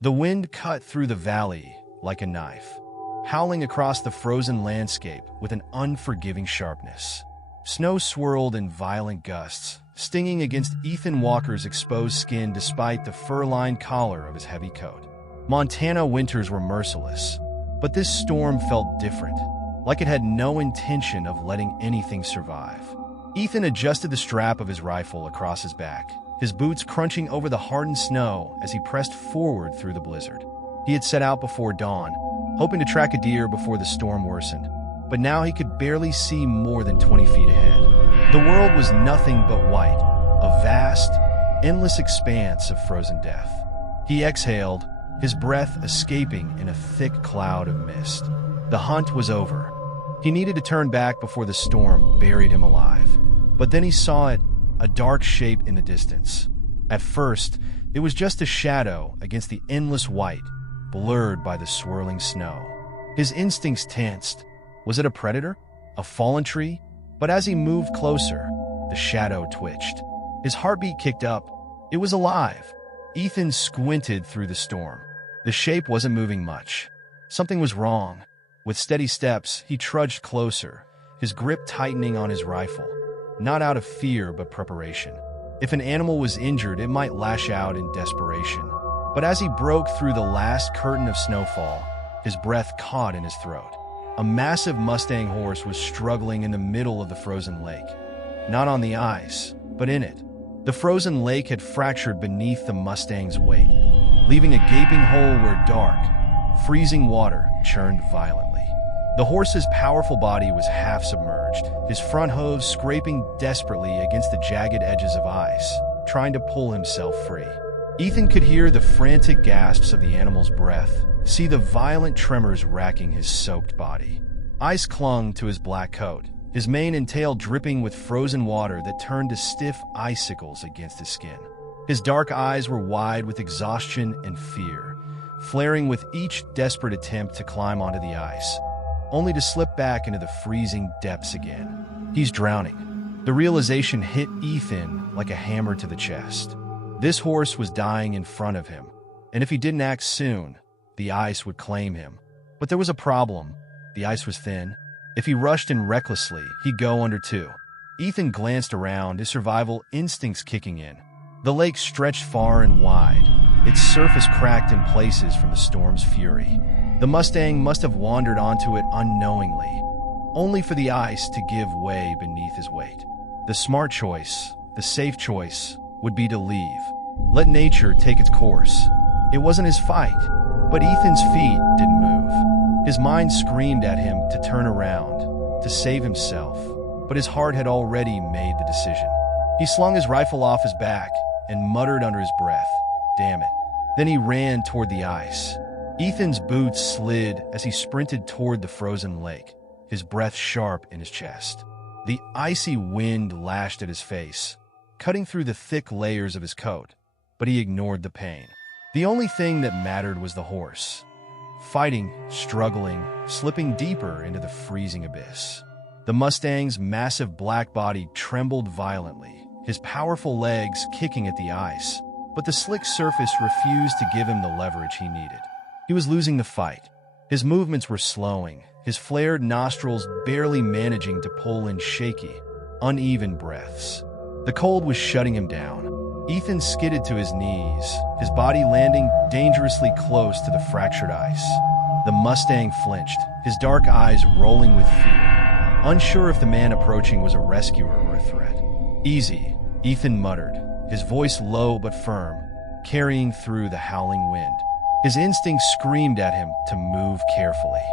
The wind cut through the valley like a knife, howling across the frozen landscape with an unforgiving sharpness. Snow swirled in violent gusts, stinging against Ethan Walker's exposed skin despite the fur-lined collar of his heavy coat. Montana winters were merciless, but this storm felt different, like it had no intention of letting anything survive. Ethan adjusted the strap of his rifle across his back, his boots crunching over the hardened snow as he pressed forward through the blizzard. He had set out before dawn, hoping to track a deer before the storm worsened, but now he could barely see more than 20 feet ahead. The world was nothing but white, a vast, endless expanse of frozen death. He exhaled, his breath escaping in a thick cloud of mist. The hunt was over. He needed to turn back before the storm buried him alive. But then he saw it, a dark shape in the distance. At first, it was just a shadow against the endless white, blurred by the swirling snow. His instincts tensed. Was it a predator? A fallen tree? But as he moved closer, the shadow twitched. His heartbeat kicked up. It was alive. Ethan squinted through the storm. The shape wasn't moving much. Something was wrong. With steady steps, he trudged closer, his grip tightening on his rifle, not out of fear but preparation. If an animal was injured, it might lash out in desperation. But as he broke through the last curtain of snowfall, his breath caught in his throat. A massive Mustang horse was struggling in the middle of the frozen lake. Not on the ice, but in it. The frozen lake had fractured beneath the Mustang's weight, leaving a gaping hole where dark, freezing water churned violently. The horse's powerful body was half submerged, his front hooves scraping desperately against the jagged edges of ice, trying to pull himself free. Ethan could hear the frantic gasps of the animal's breath, see the violent tremors racking his soaked body. Ice clung to his black coat, his mane and tail dripping with frozen water that turned to stiff icicles against his skin. His dark eyes were wide with exhaustion and fear, flaring with each desperate attempt to climb onto the ice, only to slip back into the freezing depths again. He's drowning. The realization hit Ethan like a hammer to the chest. This horse was dying in front of him, and if he didn't act soon, the ice would claim him. But there was a problem. The ice was thin. If he rushed in recklessly, he'd go under too. Ethan glanced around, his survival instincts kicking in. The lake stretched far and wide, its surface cracked in places from the storm's fury. The Mustang must have wandered onto it unknowingly, only for the ice to give way beneath his weight. The smart choice, the safe choice, would be to leave. Let nature take its course. It wasn't his fight, but Ethan's feet didn't move. His mind screamed at him to turn around, to save himself, but his heart had already made the decision. He slung his rifle off his back and muttered under his breath, "Damn it." Then he ran toward the ice. Ethan's boots slid as he sprinted toward the frozen lake, his breath sharp in his chest. The icy wind lashed at his face, cutting through the thick layers of his coat, but he ignored the pain. The only thing that mattered was the horse, fighting, struggling, slipping deeper into the freezing abyss. The Mustang's massive black body trembled violently, his powerful legs kicking at the ice, but the slick surface refused to give him the leverage he needed. He was losing the fight. His movements were slowing, his flared nostrils barely managing to pull in shaky, uneven breaths. The cold was shutting him down. Ethan skidded to his knees, his body landing dangerously close to the fractured ice. The Mustang flinched, his dark eyes rolling with fear, unsure if the man approaching was a rescuer or a threat. "Easy," Ethan muttered, his voice low but firm, carrying through the howling wind. His instincts screamed at him to move carefully.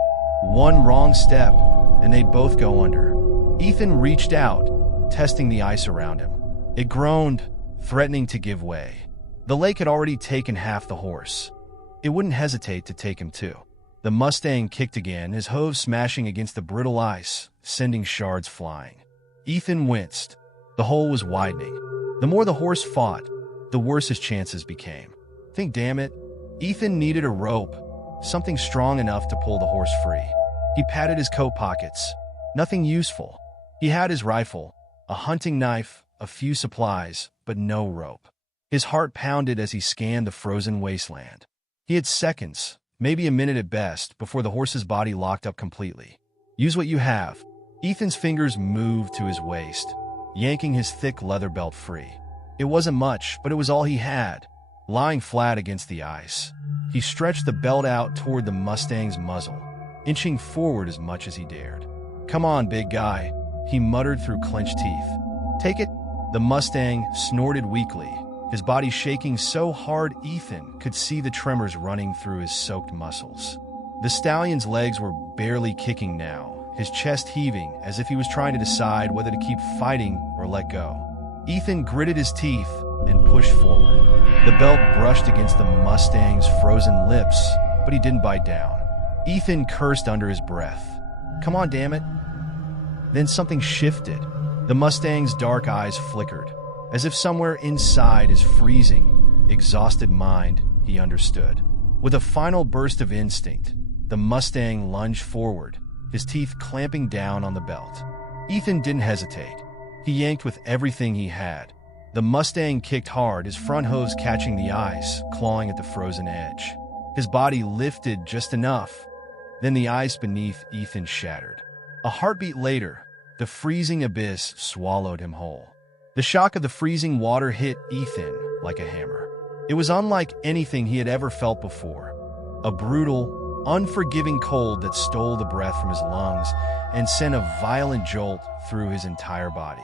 One wrong step, and they'd both go under. Ethan reached out, testing the ice around him. It groaned, threatening to give way. The lake had already taken half the horse. It wouldn't hesitate to take him too. The Mustang kicked again, his hooves smashing against the brittle ice, sending shards flying. Ethan winced. The hole was widening. The more the horse fought, the worse his chances became. Think, damn it. Ethan needed a rope, something strong enough to pull the horse free. He patted his coat pockets. Nothing useful. He had his rifle, a hunting knife, a few supplies, but no rope. His heart pounded as he scanned the frozen wasteland. He had seconds, maybe a minute at best, before the horse's body locked up completely. Use what you have. Ethan's fingers moved to his waist, yanking his thick leather belt free. It wasn't much, but it was all he had. Lying flat against the ice, he stretched the belt out toward the Mustang's muzzle, inching forward as much as he dared. "Come on, big guy," he muttered through clenched teeth. "Take it." The Mustang snorted weakly, his body shaking so hard Ethan could see the tremors running through his soaked muscles. The stallion's legs were barely kicking now, his chest heaving as if he was trying to decide whether to keep fighting or let go. Ethan gritted his teeth and pushed forward. The belt brushed against the Mustang's frozen lips, but he didn't bite down. Ethan cursed under his breath. "Come on, damn it." Then something shifted. The Mustang's dark eyes flickered, as if somewhere inside his freezing, exhausted mind he understood. With a final burst of instinct, the Mustang lunged forward, his teeth clamping down on the belt. Ethan didn't hesitate. He yanked with everything he had. The Mustang kicked hard, his front hooves catching the ice, clawing at the frozen edge. His body lifted just enough. Then the ice beneath Ethan shattered. A heartbeat later, the freezing abyss swallowed him whole. The shock of the freezing water hit Ethan like a hammer. It was unlike anything he had ever felt before. A brutal, unforgiving cold that stole the breath from his lungs and sent a violent jolt through his entire body.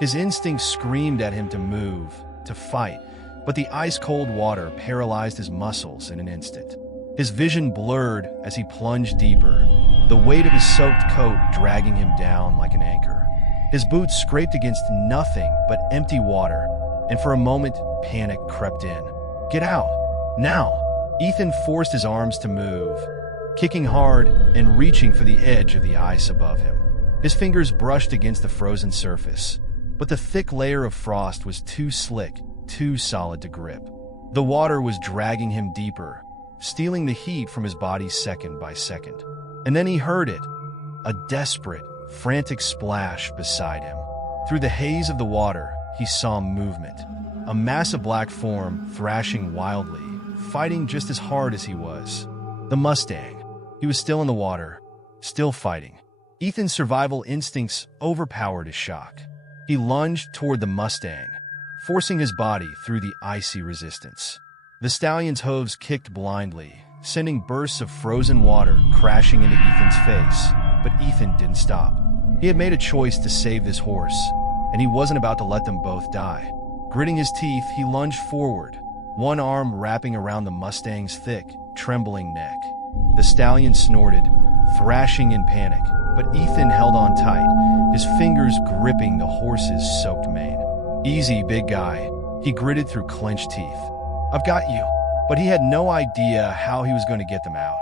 His instincts screamed at him to move, to fight, but the ice-cold water paralyzed his muscles in an instant. His vision blurred as he plunged deeper, the weight of his soaked coat dragging him down like an anchor. His boots scraped against nothing but empty water, and for a moment, panic crept in. "Get out! Now!" Ethan forced his arms to move, kicking hard and reaching for the edge of the ice above him. His fingers brushed against the frozen surface, but the thick layer of frost was too slick, too solid to grip. The water was dragging him deeper, stealing the heat from his body second by second. And then he heard it, a desperate, frantic splash beside him. Through the haze of the water, he saw movement, a massive black form thrashing wildly, fighting just as hard as he was. The Mustang. He was still in the water, still fighting. Ethan's survival instincts overpowered his shock. He lunged toward the Mustang, forcing his body through the icy resistance. The stallion's hooves kicked blindly, sending bursts of frozen water crashing into Ethan's face, but Ethan didn't stop. He had made a choice to save this horse, and he wasn't about to let them both die. Gritting his teeth, he lunged forward, one arm wrapping around the Mustang's thick, trembling neck. The stallion snorted, thrashing in panic, but Ethan held on tight, his fingers gripping the horse's soaked mane. "Easy, big guy," he gritted through clenched teeth. "I've got you." But he had no idea how he was going to get them out.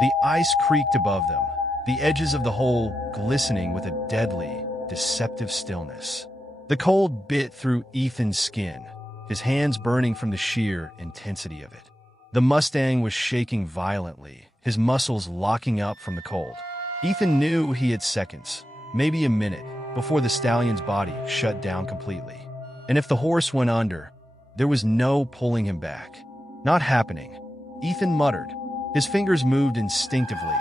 The ice creaked above them, the edges of the hole glistening with a deadly, deceptive stillness. The cold bit through Ethan's skin, his hands burning from the sheer intensity of it. The Mustang was shaking violently, his muscles locking up from the cold. Ethan knew he had seconds, maybe a minute, before the stallion's body shut down completely. And if the horse went under, there was no pulling him back. "Not happening," Ethan muttered. His fingers moved instinctively,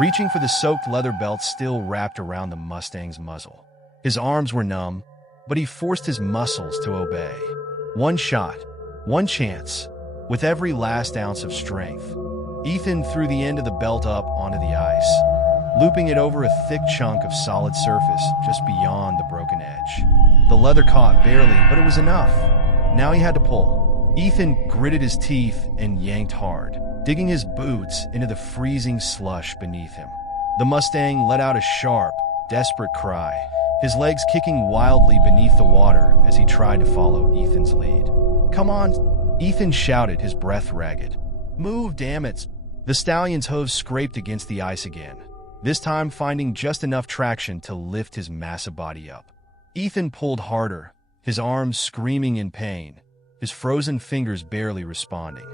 reaching for the soaked leather belt still wrapped around the Mustang's muzzle. His arms were numb, but he forced his muscles to obey. One shot, one chance. With every last ounce of strength, Ethan threw the end of the belt up onto the ice, looping it over a thick chunk of solid surface just beyond the broken edge. The leather caught barely, but it was enough. Now he had to pull. Ethan gritted his teeth and yanked hard, digging his boots into the freezing slush beneath him. The Mustang let out a sharp, desperate cry, his legs kicking wildly beneath the water as he tried to follow Ethan's lead. "Come on," Ethan shouted, his breath ragged. "Move, damn it." The stallion's hooves scraped against the ice again, this time finding just enough traction to lift his massive body up. Ethan pulled harder, his arms screaming in pain, his frozen fingers barely responding.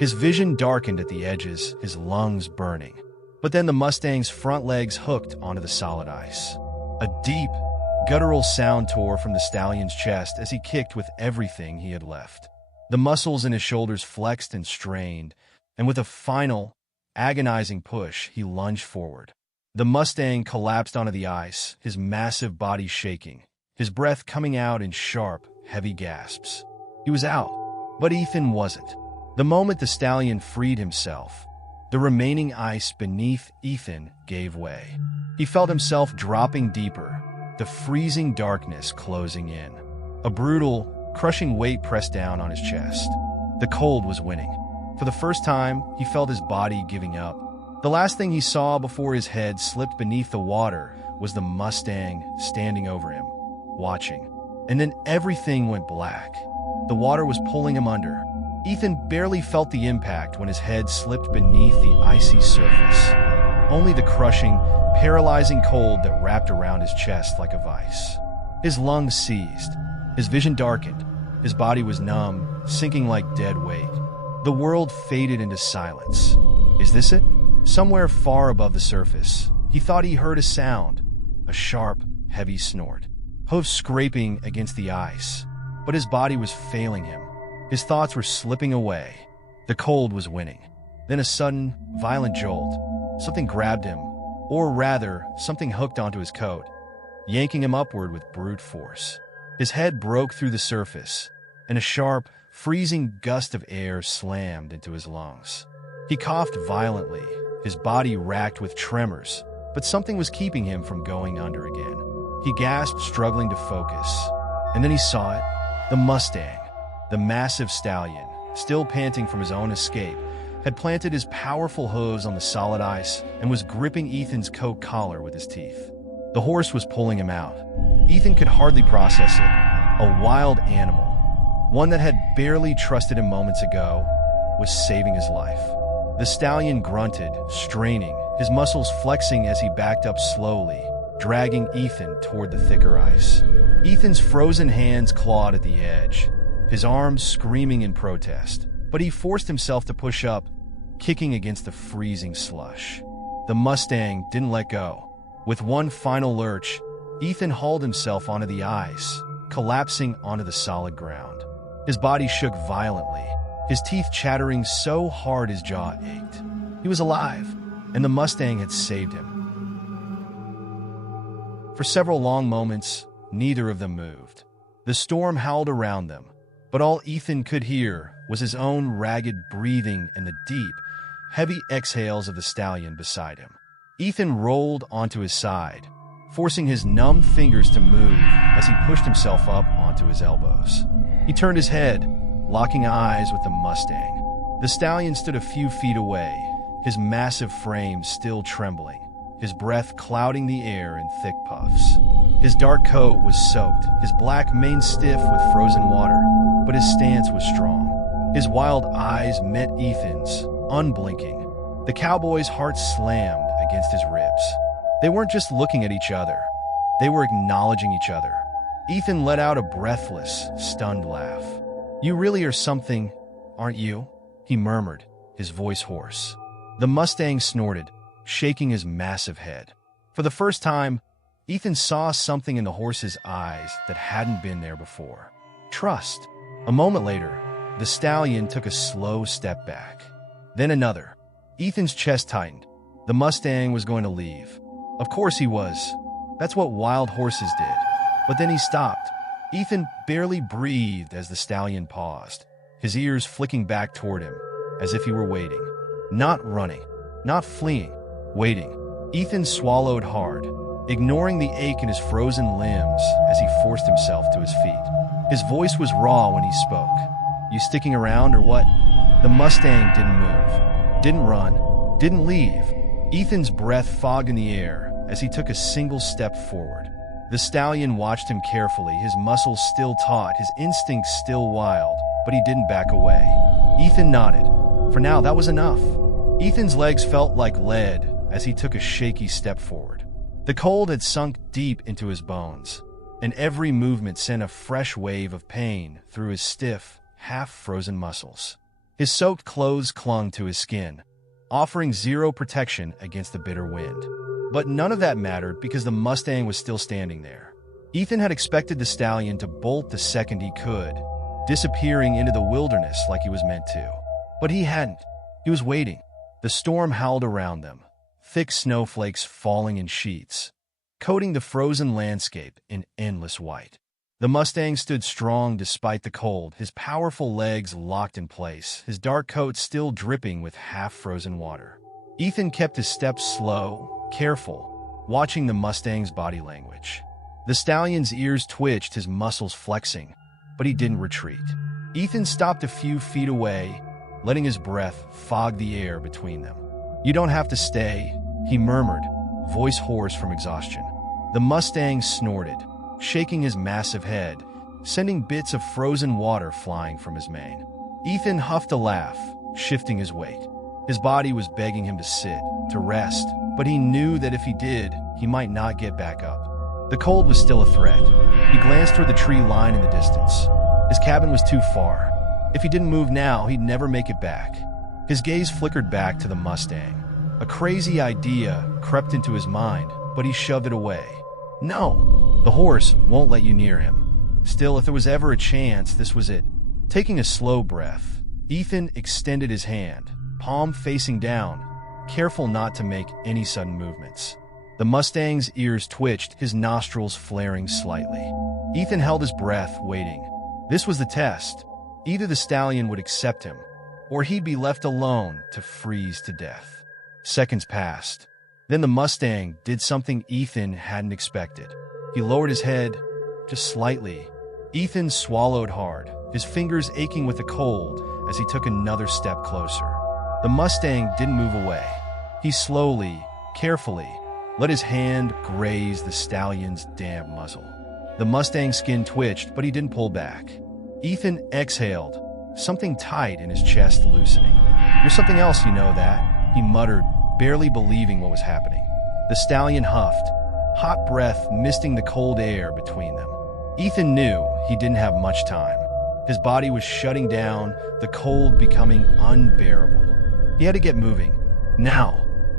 His vision darkened at the edges, his lungs burning. But then the Mustang's front legs hooked onto the solid ice. A deep, guttural sound tore from the stallion's chest as he kicked with everything he had left. The muscles in his shoulders flexed and strained, and with a final, agonizing push, he lunged forward. The Mustang collapsed onto the ice, his massive body shaking, his breath coming out in sharp, heavy gasps. He was out, but Ethan wasn't. The moment the stallion freed himself, the remaining ice beneath Ethan gave way. He felt himself dropping deeper, the freezing darkness closing in. A brutal, crushing weight pressed down on his chest. The cold was winning. For the first time, he felt his body giving up. The last thing he saw before his head slipped beneath the water was the Mustang standing over him, watching. And then everything went black. The water was pulling him under. Ethan barely felt the impact when his head slipped beneath the icy surface. Only the crushing, paralyzing cold that wrapped around his chest like a vice. His lungs seized. His vision darkened. His body was numb, sinking like dead weight. The world faded into silence. Is this it? Somewhere far above the surface, he thought he heard a sound, a sharp, heavy snort, hoofs scraping against the ice. But his body was failing him. His thoughts were slipping away. The cold was winning. Then a sudden, violent jolt. Something grabbed him, or rather, something hooked onto his coat, yanking him upward with brute force. His head broke through the surface, and a sharp, freezing gust of air slammed into his lungs. He coughed violently, his body racked with tremors, but something was keeping him from going under again. He gasped, struggling to focus. And then he saw it. The Mustang, the massive stallion, still panting from his own escape, had planted his powerful hooves on the solid ice and was gripping Ethan's coat collar with his teeth. The horse was pulling him out. Ethan could hardly process it. A wild animal, one that had barely trusted him moments ago, was saving his life. The stallion grunted, straining, his muscles flexing as he backed up slowly, dragging Ethan toward the thicker ice. Ethan's frozen hands clawed at the edge, his arms screaming in protest, but he forced himself to push up, kicking against the freezing slush. The Mustang didn't let go. With one final lurch, Ethan hauled himself onto the ice, collapsing onto the solid ground. His body shook violently, his teeth chattering so hard his jaw ached. He was alive, and the Mustang had saved him. For several long moments, neither of them moved. The storm howled around them, but all Ethan could hear was his own ragged breathing and the deep, heavy exhales of the stallion beside him. Ethan rolled onto his side, forcing his numb fingers to move as he pushed himself up onto his elbows. He turned his head, locking eyes with the Mustang. The stallion stood a few feet away, his massive frame still trembling, his breath clouding the air in thick puffs. His dark coat was soaked, his black mane stiff with frozen water, but his stance was strong. His wild eyes met Ethan's, unblinking. The cowboy's heart slammed against his ribs. They weren't just looking at each other. They were acknowledging each other. Ethan let out a breathless, stunned laugh. "You really are something, aren't you?" he murmured, his voice hoarse. The Mustang snorted, shaking his massive head. For the first time, Ethan saw something in the horse's eyes that hadn't been there before. Trust. A moment later, the stallion took a slow step back. Then another. Ethan's chest tightened. The Mustang was going to leave. Of course he was. That's what wild horses did. But then he stopped. Ethan barely breathed as the stallion paused, his ears flicking back toward him, as if he were waiting. Not running, not fleeing, waiting. Ethan swallowed hard, ignoring the ache in his frozen limbs as he forced himself to his feet. His voice was raw when he spoke. "You sticking around or what?" The Mustang didn't move, didn't run, didn't leave. Ethan's breath fogged in the air as he took a single step forward. The stallion watched him carefully, his muscles still taut, his instincts still wild, but he didn't back away. Ethan nodded. For now, that was enough. Ethan's legs felt like lead as he took a shaky step forward. The cold had sunk deep into his bones, and every movement sent a fresh wave of pain through his stiff, half-frozen muscles. His soaked clothes clung to his skin, offering zero protection against the bitter wind. But none of that mattered because the Mustang was still standing there. Ethan had expected the stallion to bolt the second he could, disappearing into the wilderness like he was meant to. But he hadn't. He He was waiting. The storm howled around them, thick snowflakes falling in sheets, coating the frozen landscape in endless white. The Mustang stood strong despite the cold, his powerful legs locked in place, his dark coat still dripping with half-frozen water. Ethan kept his steps slow, careful, watching the Mustang's body language. The stallion's ears twitched, his muscles flexing, but he didn't retreat. Ethan stopped a few feet away, letting his breath fog the air between them. "You don't have to stay," he murmured, voice hoarse from exhaustion. The Mustang snorted, shaking his massive head, sending bits of frozen water flying from his mane. Ethan huffed a laugh, shifting his weight. His body was begging him to sit, to rest, but he knew that if he did, he might not get back up. The cold was still a threat. He glanced toward the tree line in the distance. His cabin was too far. If he didn't move now, he'd never make it back. His gaze flickered back to the Mustang. A crazy idea crept into his mind, but he shoved it away. No, the horse won't let you near him. Still, if there was ever a chance, this was it. Taking a slow breath, Ethan extended his hand, palm facing down, careful not to make any sudden movements. The Mustang's ears twitched, his nostrils flaring slightly. Ethan held his breath, waiting. This was the test. Either the stallion would accept him, or he'd be left alone to freeze to death. Seconds passed. Then the Mustang did something Ethan hadn't expected. He lowered his head, just slightly. Ethan swallowed hard, his fingers aching with the cold as he took another step closer. The Mustang didn't move away. He slowly, carefully, let his hand graze the stallion's damp muzzle. The Mustang's skin twitched, but he didn't pull back. Ethan exhaled, something tight in his chest loosening. "You're something else, you know that," he muttered, barely believing what was happening. The stallion huffed, hot breath misting the cold air between them. Ethan knew he didn't have much time. His body was shutting down, the cold becoming unbearable. He had to get moving. Now,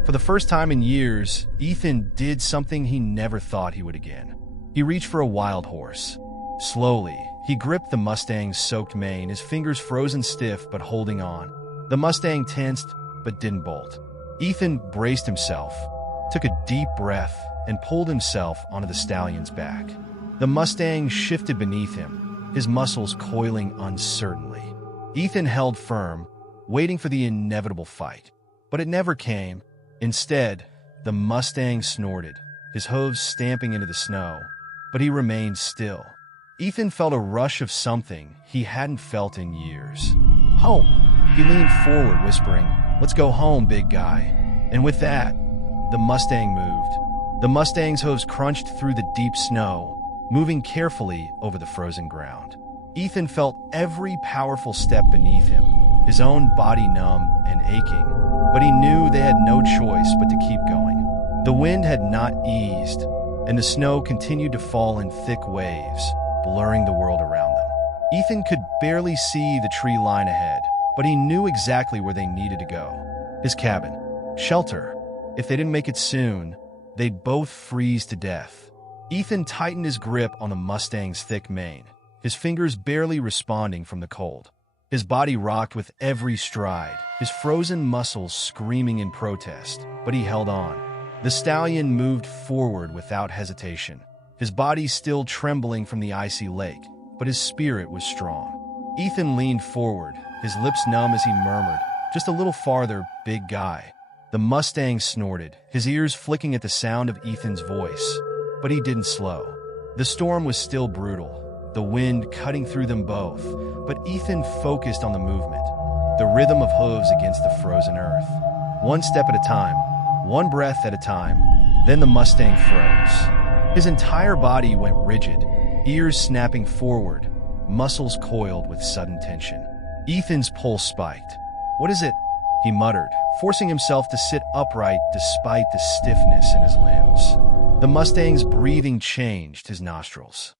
for the first time in years, Ethan did something he never thought he would again. He reached for a wild horse. Slowly, he gripped the Mustang's soaked mane, his fingers frozen stiff but holding on. The Mustang tensed but didn't bolt. Ethan braced himself, took a deep breath, and pulled himself onto the stallion's back. The Mustang shifted beneath him, his muscles coiling uncertainly. Ethan held firm, waiting for the inevitable fight. But it never came. Instead, the Mustang snorted, his hooves stamping into the snow, but he remained still. Ethan felt a rush of something he hadn't felt in years. "Home!" He leaned forward, whispering, "Let's go home, big guy." And with that, the Mustang moved. The Mustang's hooves crunched through the deep snow, moving carefully over the frozen ground. Ethan felt every powerful step beneath him, his own body numb and aching, but he knew they had no choice but to keep going. The wind had not eased, and the snow continued to fall in thick waves, blurring the world around them. Ethan could barely see the tree line ahead, but he knew exactly where they needed to go. His cabin. Shelter. If they didn't make it soon, they'd both freeze to death. Ethan tightened his grip on the Mustang's thick mane, his fingers barely responding from the cold. His body rocked with every stride, his frozen muscles screaming in protest, but he held on. The stallion moved forward without hesitation, his body still trembling from the icy lake, but his spirit was strong. Ethan leaned forward, his lips numb as he murmured, "Just a little farther, big guy." The Mustang snorted, his ears flicking at the sound of Ethan's voice, but he didn't slow. The storm was still brutal, the wind cutting through them both, but Ethan focused on the movement, the rhythm of hooves against the frozen earth. One step at a time, one breath at a time, then the Mustang froze. His entire body went rigid, ears snapping forward, muscles coiled with sudden tension. Ethan's pulse spiked. "What is it?" he muttered, forcing himself to sit upright despite the stiffness in his limbs. The Mustang's breathing changed, his nostrils